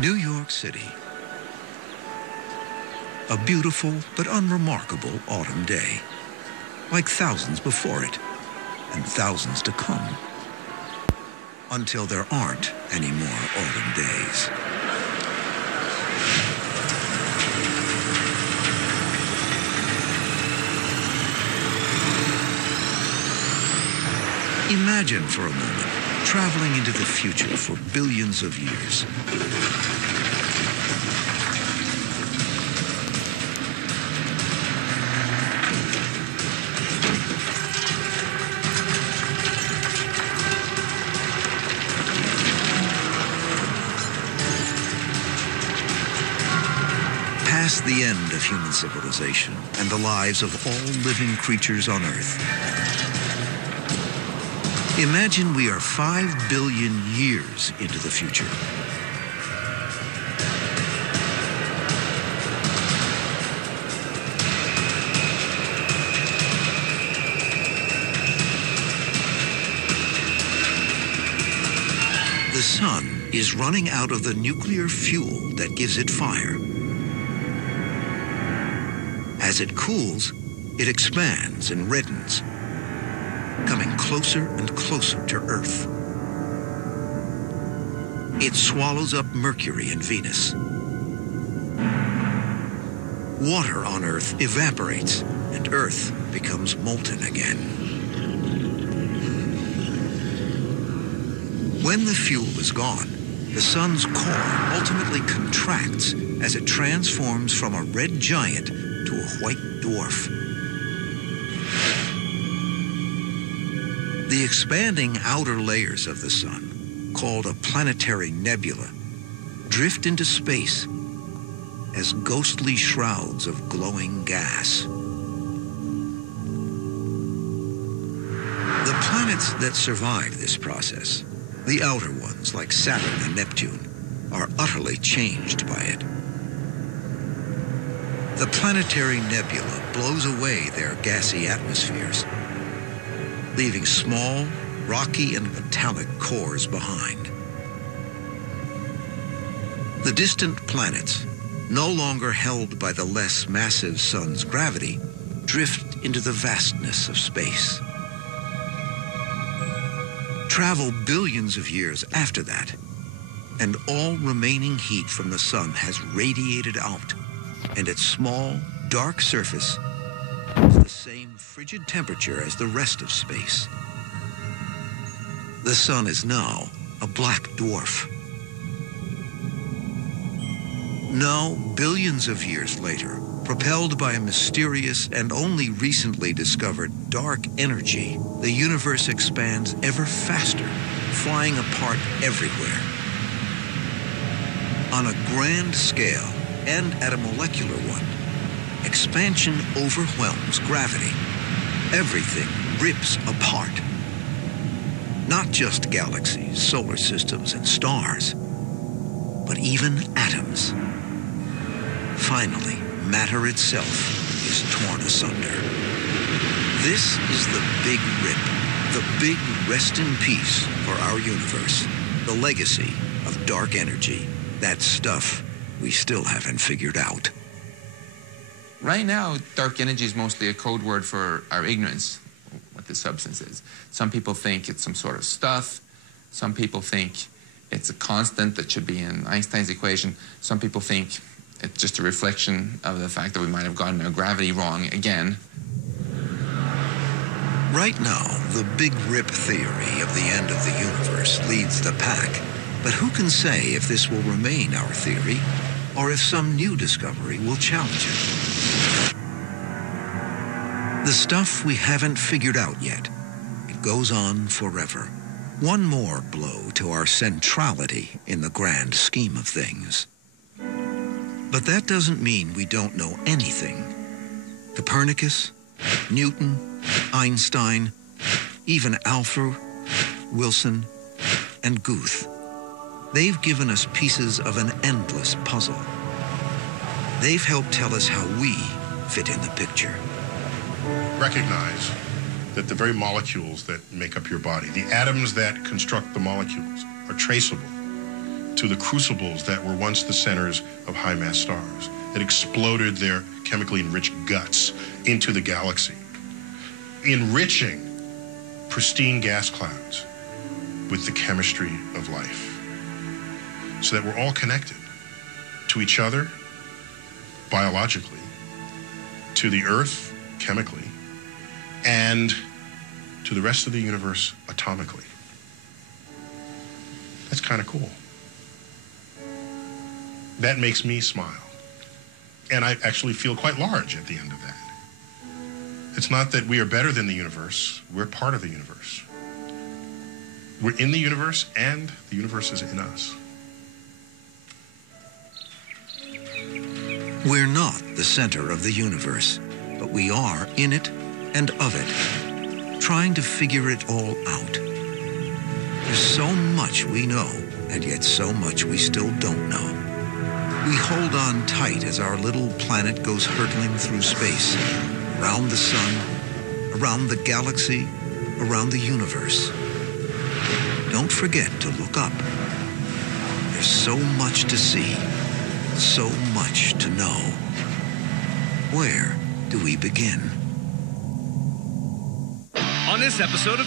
New York City. A beautiful but unremarkable autumn day, like thousands before it and thousands to come, until there aren't any more autumn days. Imagine for a moment traveling into the future for billions of years. Past the end of human civilization and the lives of all living creatures on Earth. Imagine we are 5 billion years into the future. The sun is running out of the nuclear fuel that gives it fire. As it cools, it expands and reddens, coming closer and closer to Earth. It swallows up Mercury and Venus. Water on Earth evaporates, and Earth becomes molten again. When the fuel is gone, the sun's core ultimately contracts as it transforms from a red giant to a white dwarf. The expanding outer layers of the sun, called a planetary nebula, drift into space as ghostly shrouds of glowing gas. The planets that survive this process, the outer ones like Saturn and Neptune, are utterly changed by it. The planetary nebula blows away their gassy atmospheres, leaving small, rocky, and metallic cores behind. The distant planets, no longer held by the less massive sun's gravity, drift into the vastness of space. Travel billions of years after that, and all remaining heat from the sun has radiated out, and its small, dark surface is the same frigid temperature as the rest of space. The sun is now a black dwarf. Now, billions of years later, propelled by a mysterious and only recently discovered dark energy, the universe expands ever faster, flying apart everywhere. On a grand scale and at a molecular one, expansion overwhelms gravity. Everything rips apart. Not just galaxies, solar systems, and stars, but even atoms. Finally, matter itself is torn asunder. This is the Big Rip, the big rest in peace for our universe, the legacy of dark energy, that stuff we still haven't figured out. Right now, dark energy is mostly a code word for our ignorance, what this substance is. Some people think it's some sort of stuff. Some people think it's a constant that should be in Einstein's equation. Some people think it's just a reflection of the fact that we might have gotten our gravity wrong again. Right now, the Big Rip theory of the end of the universe leads the pack. But who can say if this will remain our theory, or if some new discovery will challenge it? The stuff we haven't figured out yet, it goes on forever. One more blow to our centrality in the grand scheme of things. But that doesn't mean we don't know anything. Copernicus, Newton, Einstein, even Alfred, Wilson, and Guth. They've given us pieces of an endless puzzle. They've helped tell us how we fit in the picture. Recognize that the very molecules that make up your body, the atoms that construct the molecules, are traceable to the crucibles that were once the centers of high-mass stars, that exploded their chemically enriched guts into the galaxy, enriching pristine gas clouds with the chemistry of life, so that we're all connected to each other biologically, to the Earth chemically, and to the rest of the universe atomically. That's kind of cool. That makes me smile. And I actually feel quite large at the end of that. It's not that we are better than the universe, we're part of the universe. We're in the universe, and the universe is in us. We're not the center of the universe, but we are in it and of it, trying to figure it all out. There's so much we know, and yet so much we still don't know. We hold on tight as our little planet goes hurtling through space, around the sun, around the galaxy, around the universe. Don't forget to look up. There's so much to see, so much to know. Where do we begin? On this episode of